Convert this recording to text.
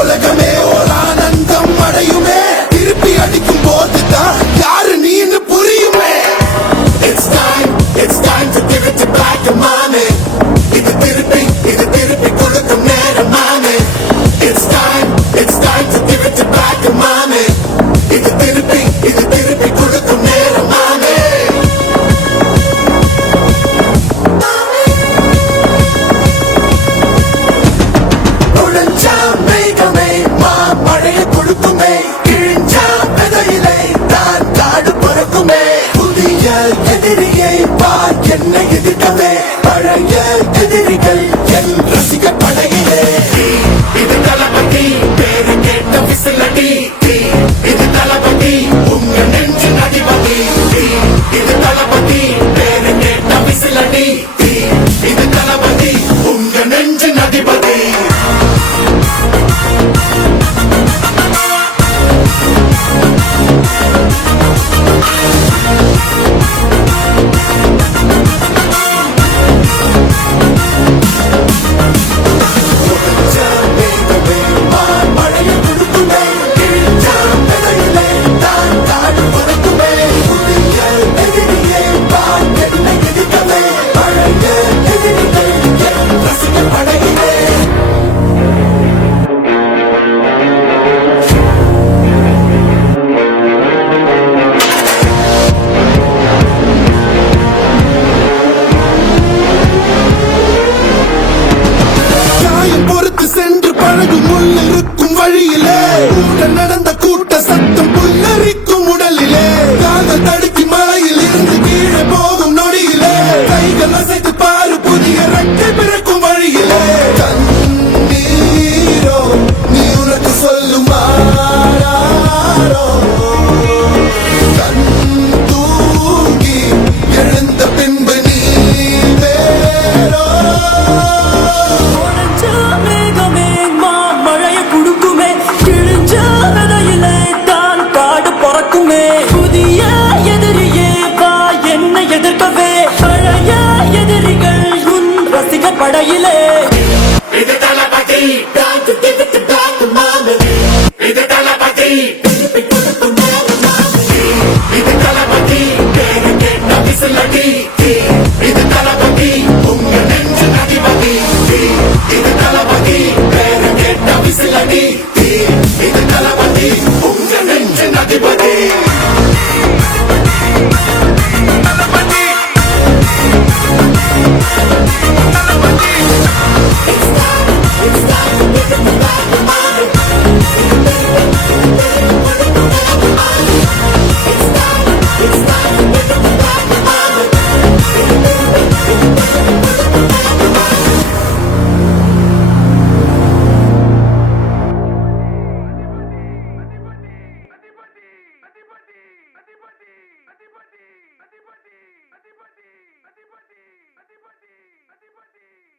உலகமே ஓர் ஆனந்தம் அடையுமே திருப்பி அடிக்கும் போதுதான் யாரு நீன்னு புரியுமே. It's time to give it back to mommy. இது திருப்பி கொடுக்கும் நேரமானே. It's time to give it back to mommy. இது திருப்பி கொடுக்கும் நேரமானே. நுழைஞ்சா மேகமே மழையை கொடுக்குமே, கிழிஞ்சா விதையிலே தான் காடு பறக்குமே. புதிய எதிரியை பார் என்னை எதிர்க்கவே, பழைய எதிரிகள் என் ரசிக படையிலே. இது தளபதி பேரு கேட்ட விசிலடி, இது தளபதி உங்க நெஞ்சு அதிபதி. இது தளபதி பேரு கேட்ட விசிலடி, இது தளபதி உங்க நெஞ்சு அதிபதி. முள்ளிருக்கும் வழியிலே உடன் நடந்த கூட்ட சத்தம் புல்லரிக்கும் உடலிலே, காதல் தடுக்கி மலையில் இருந்து கீழே போகும் நொடியிலே, கைகள் அசைத்து பாரு புதிய ரெக்கை பிறக்கும் வழியிலே. கண்ணீரோ நீ உனக்கு சொல்லும் ஆராரோ, கண் தூங்கி எழுந்த பின்பு நீ வேறோ. புதிய எதிரியே வா என்னை எதிர்க்கவே, பழைய எதிரிகள் உன் ரசிக படையிலே. இது தளபதி time to give it back to mommy. இது தளபதி திருப்பி கொடுக்கும் நேரமானே. இது தளபதி பேரு கேட்ட விசிலடி, இது தளபதி உங்க நெஞ்சு அதிபதி. இது தளபதி பேரு கேட்ட விசிலடி, இது தளபதி உங்க நெஞ்சு அதிபதி. अधिपति